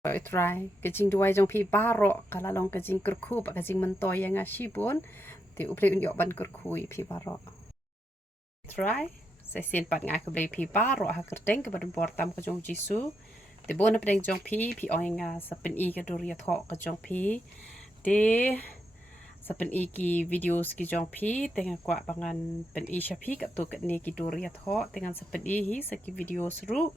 try kajing duai jong pi baro kala long kajing kerku pa kajing mentoy yang asibun ti uple unyo ban kerkui pi baro try saya sien pat ngai ke pi baro ha kerteng ke badum portam ke jong jisu ti bon pedeng jong pi oinga sapen I ke duria tho ke jong pi ti sapen I ki videos ki jong pi tengah kwa pangan pen I syapi ke tu ke ni ki duria tho dengan sapen I hi saki video seru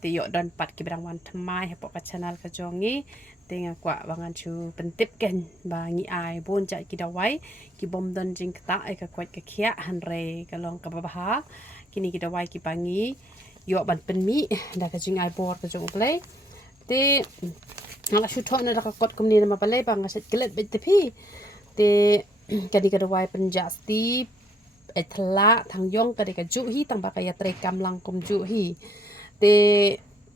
ti yok dan pat ki berang wan temai hapok ka channel ka jongi tengah kwa bangan chu pentip ken bangi ai bon ja ki dawai ki bom don jing kta ai ka kwat ka khia han re ka long ka baha kini ki dawai ki bangi yok ban penmi da ka jing ai bor ka jong play te ngala shu thon na ka kot kumni na mapalay bang aset kelet bet tepi te kadi ka dawai penjasti etla thang yong kadi ka ju hi tang ba ka yatre kam lang kum ju hi te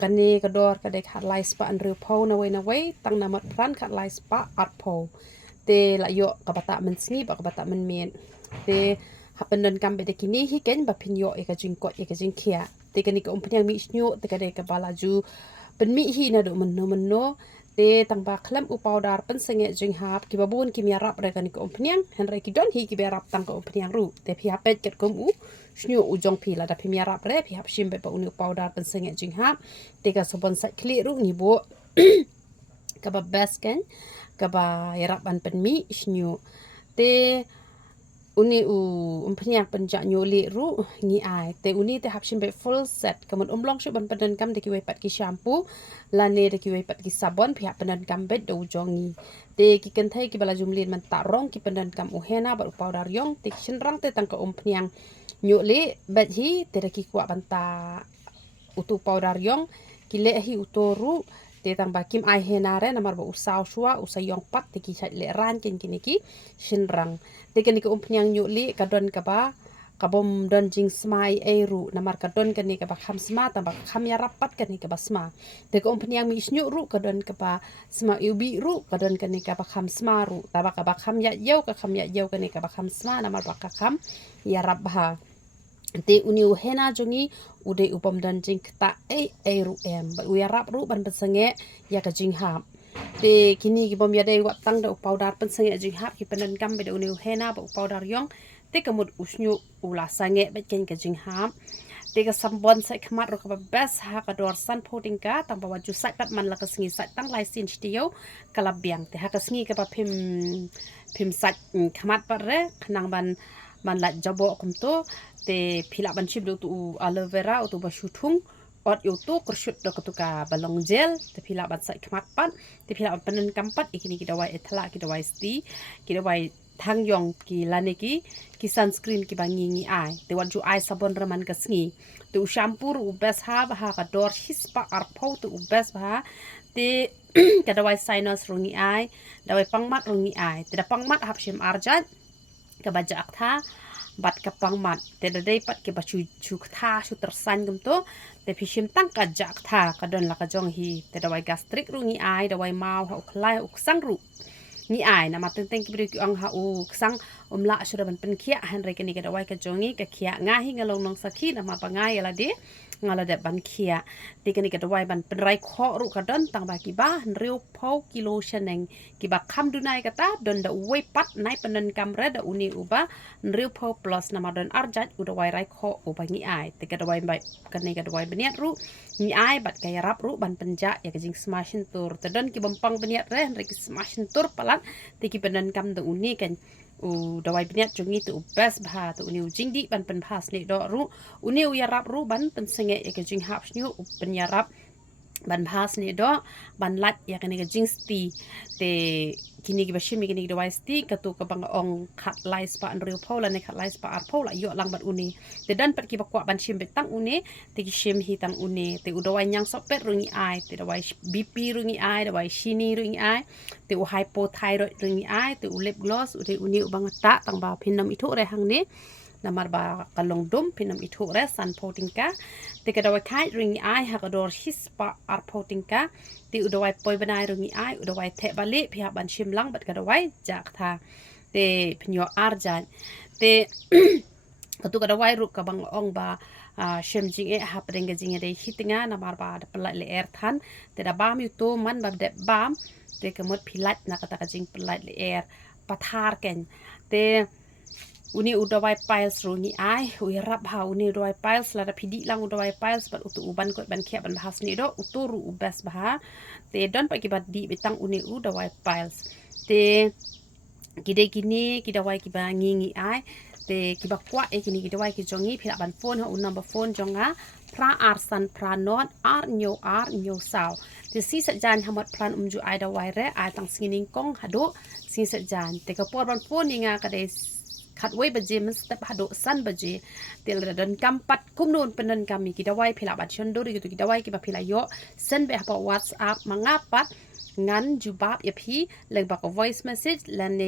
kani kador kadek hat lai spa an riu po na way tang namat pran khat lai spa at po te la yo kabata men sngi ba kabata men men te hapenon kam be de kini hi ken ba pin yo e ka jing ko e ka jing khia te kani ka umpanyang mi snyo te ka de ka balaju pen mi hi na do men no te tang ba khlam u powder pen senge jing hap ki babun ki mi rap re kani ka umpanyang han re ki don hi ki be rap tang ka umpanyang ru te phi hapet ket kom u snyo u jong phi la da phi mi rap re phi hap shim be pa unu powder pen senge jing hap te ka sobon sa kli ru ni bo ka ba best kan ka ba yarap an pen mi snyo te uni u umpanyang penja nyoli ru ngi ai te uni te hap shim be full set kamun umlong shu ban padan kam de ki wei pat ki shampoo la ne de ki wei pat ki sabon phi hap padan kam bet do jongi te ki kan thai ki bala jumlin man ta rong ki padan kam u hena ba powder yong te shin rang te tang ka umpanyang nyoli bet hi te de ki kwa ban ta utu powder yong ki le hi utoru te tang ba kim ai hena re namar ba usau shua usayong pat te ki chat le ran ken kini ki shin rang te kani ka umpanyang nyuli ka don ka ba ka bom don jing smai eru namar ka don kani ka ba kham sma ta ba kham ya rapat kani ka ba sma te ka umpanyang mi snyu ru ka don ka ba sma ubi ru ka don kani ka ba kham sma ru ta ba ka ba kham ya yau ka kham ya yau kani ka ba kham sma namar ba ka kham ya rab ha te uni u hena jongi ude upam dan jing kta e ru em ba u ya rap ru ban pesenge ya ka jing hap te kini ki bom ya de wat tang da powder pesenge jing hap ki penan kam be uni u hena ba powder yong te kamut usnyu ula sange be ken ka jing hap te ka sambon sai khmat ro ka ba best ha ka dor san photing ka tang ba ju sai pat man la ka singi sai tang lai sin stiyo kala biang te ha ka singi ka ba phim sai khmat par re khnang ban la jabo kum to te phila ban chip do tu aloe vera tu ba shuthung ot yo tu kershut do ka tu ka balong gel te phila ban sai khmat pat te phila ban panen kampat ikini ki dawai ethla ki dawai sti ki dawai thang yong ki lane ki sunscreen ki bangi ngi ai te wan ju ai sabon raman ka sngi te u shampoo u best ha ba ha ka dor hispa arpho tu u best ba te ka dawai sinus rungi ai dawai pangmat rungi ai te da pangmat hap shim arjat ka baja tha bat ka pangmat te da dei pat ke ba chu tha chu tersan gum to te phishim tang ka jak tha ka don la ka jong hi te dawai gastric rungi ai dawai mau ha ukhlai uksang ru ni ai na mateng teng ki ki ang ha u sang la shura ban pen khia han re kani ka dawai ka jongi ka khia nga hi ngalong nong sakhi na ma pa ngai la de ngala de ban khia ti kani ka dawai ban pen rai kho ru ka don tang ba ki ba riu pho kilo shaneng ki ba kham du nai ka ta don da wei pat nai panen kam re da uni u ba riu pho plus na ma don arjat u dawai rai kho u ba ngi ai ti ka dawai bai kani ka dawai beniat ru ni ai bat ka yarap ru ban penja ya ka jing smashin tur te don ki bampang beniat re ki smashin tur palat te ki panen kam da uni kan u dawai beniat jongi tu best bha tu uni jing di ban pen phas ni do ru uni u yarap ru ban pen senge ya ka jing hap snyu u pen yarap ban phas ni do ban lat ya kani ka jing sti te kini ki bashimi kini ki dawai sti ka tu ka bang ong khat lai spa an riu pho la ne khat lai spa ar pho la yo lang bat uni te dan pat ki ba kwa ban shim be tang uni te ki shim hi tang uni te u dawai nyang so pet rungi ai te dawai bp rungi ai dawai shini rungi ai te u hypothyroid rungi ai te u lip gloss u te uni u bang ta tang ba phinam ithu re hang ni namar ba kalong dum pinam ithu re san photing ka te ka dawai khai ringi ai ha ka dor hispa ar photing ka te u dawai poi banai ringi ai u dawai the bali phia ban shim lang bat ka dawai jak tha te phnyo ar jan te ka tu ka dawai ru ka bang ong ba shem jing hap deng jing de hitinga na mar ba pelat le air than te da bam yu to man ba de bam te kemot pilat na kata jing pelat le air pathar ken te uni udawai piles ru ni ai ui rap ha uni udawai piles la da pidi lang udawai piles bat utu uban ko ban khia ban bahas ni do uturu ubas bah te don pa ki bat di bitang uni udawai piles te kide kini kidawai ki ba ngi ai te ki ba kwa e kini kidawai ki jongi phila ban phone ha un number phone jonga pra arsan pra non ar nyo sao te si sa jan hamat plan umju ai dawai re ai tang singing kong haduh si sa jan te ka por ban phone ni nga ka deขัดไว้บะเจมันสเต็ปหาโดสั้นบะเจเตียระดันกำปัดคุ้มนูนเป็นนันกำมีกิดไว้พิลาบัดชนดูดิกิดไว้กิบพิลาโยเส้นไปหาปวอทส์แอปมังอาปัดงั้นจูบาบยาพีเล็งบัก voice message และเน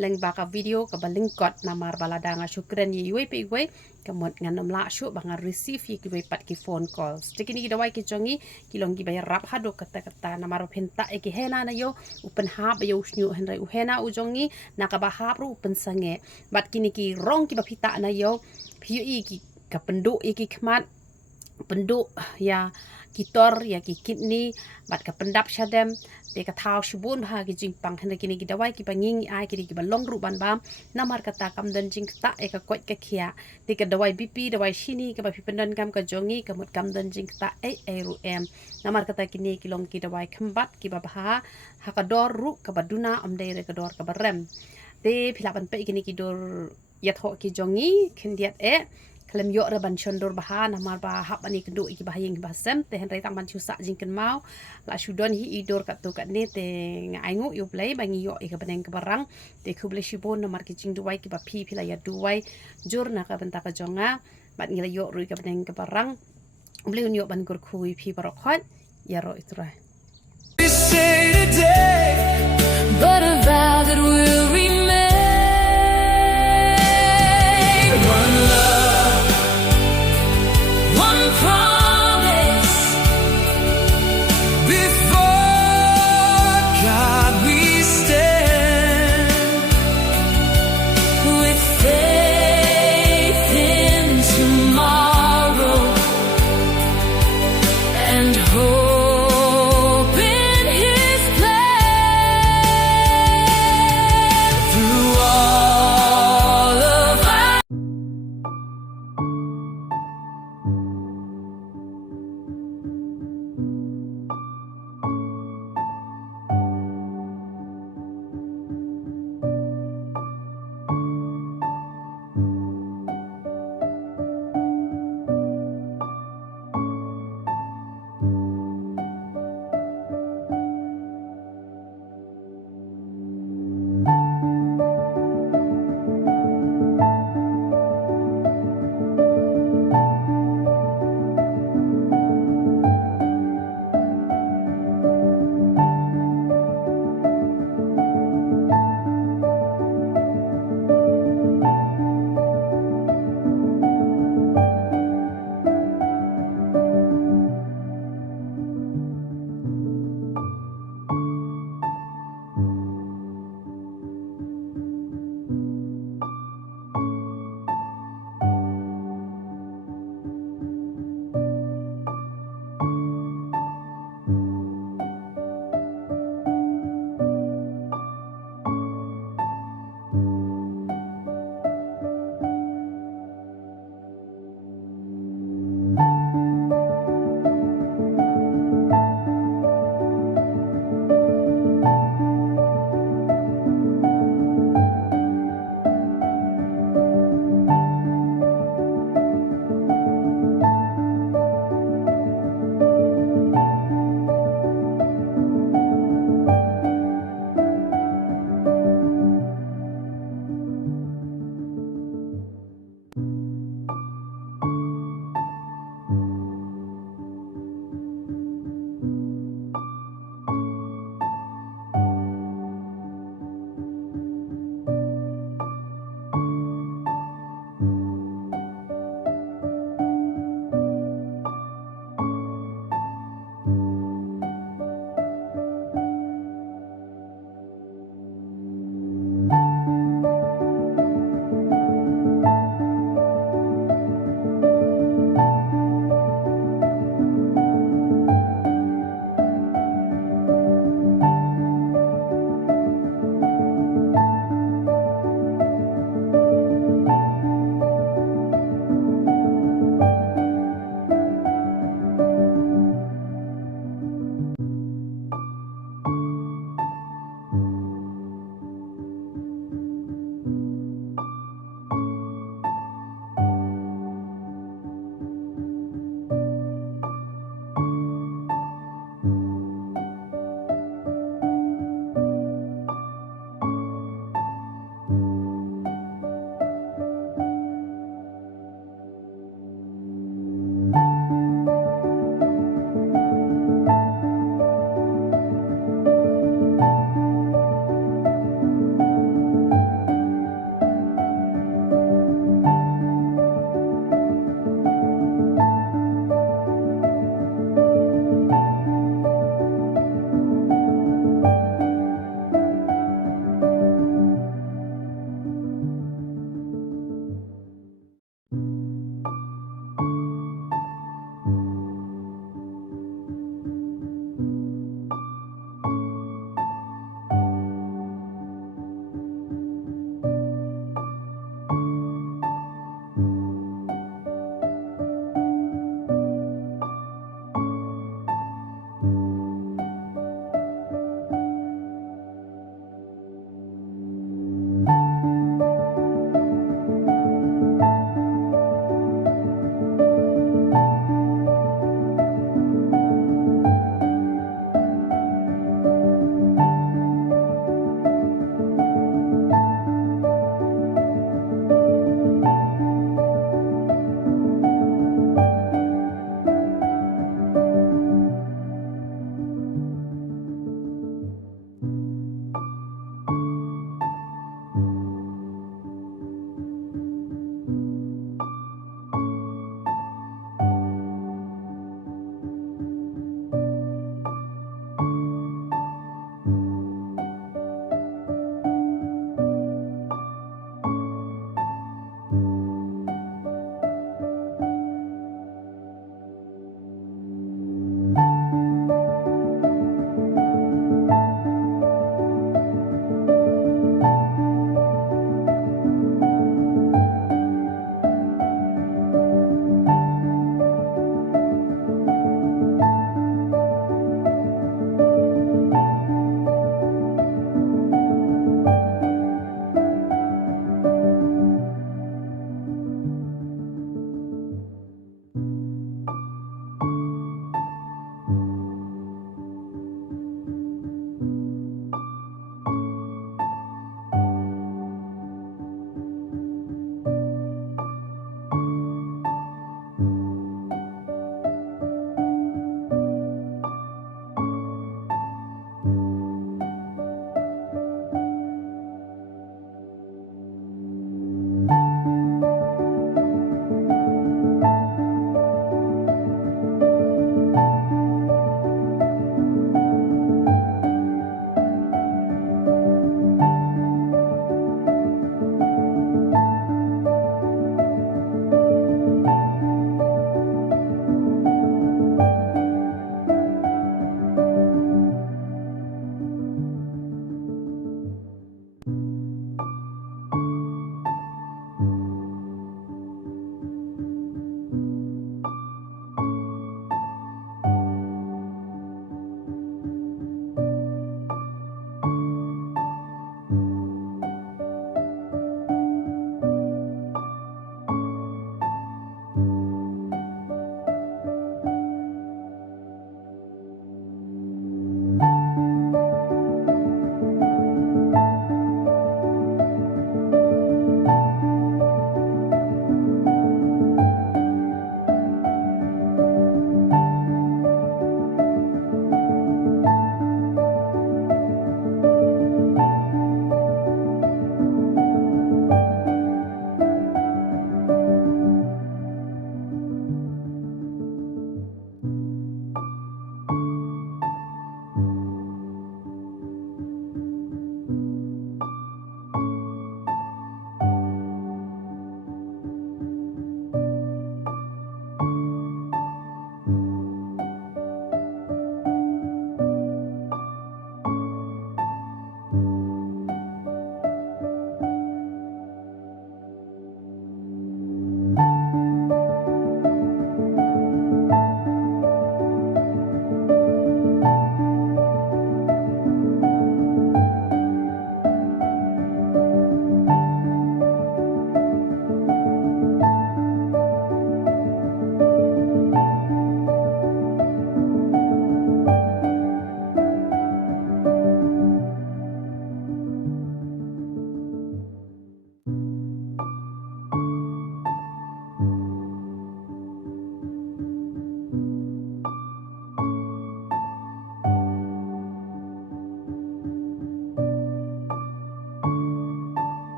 เล็งบักวิดีโอกับบลิงก์กดนามาร์บาลาดังอาชุกเรนยี่ไว้ไปไว้กำหนดงั้นนำละชุบังอา receive ยี่กิไว้ปัดกิ phone calls จะกินกิดไว้กิจงกิลงกิไปรับหาดูกตานามาร์เพนตาเอกิเฮนานะโยอุปนหาบโยชนิวเฮนไรอุเฮนาอุจงนักบะหาบรูอุปนสังเกบัดกินกิร้องกิบพิตานะโยพิวอีกิกับปันดุอีกิขมัดปันดุยาgitor ya ki kidney bat ka pendap shadem te ka thau shibun ha ki jing pang hen ki ni ki dawai ki banging ai ki ki balong ru ban bam namar ka ta kam dan jing ta e ka kwat ka khia te ka dawai bp dawai shini ka ba pi pendan kam ka jongi ka mut kam dan jing ta e ru em namar ka ta ki ni ki long ki dawai khambat ki ba ha ha ka dor ru ka baduna am de re ka dor ka barem te phila ban pe ki ni ki dor iathoh ki jongi khindiat e kalem yo reban chondor bahan amar ba hap ani kedu iki bahayeng basem te hen tang man chusa jingken mau la shudon hi idor kat tu kat ne te ngaingu yu play bangi yo ik beneng ke barang te khuble shibon namar ki jing duwai ki ba phi phila ya duwai jur na ka benta ka jonga bat ngila yo ru ke beneng ke barang beli unyo ban kur khui phi barok hot ya ro itrai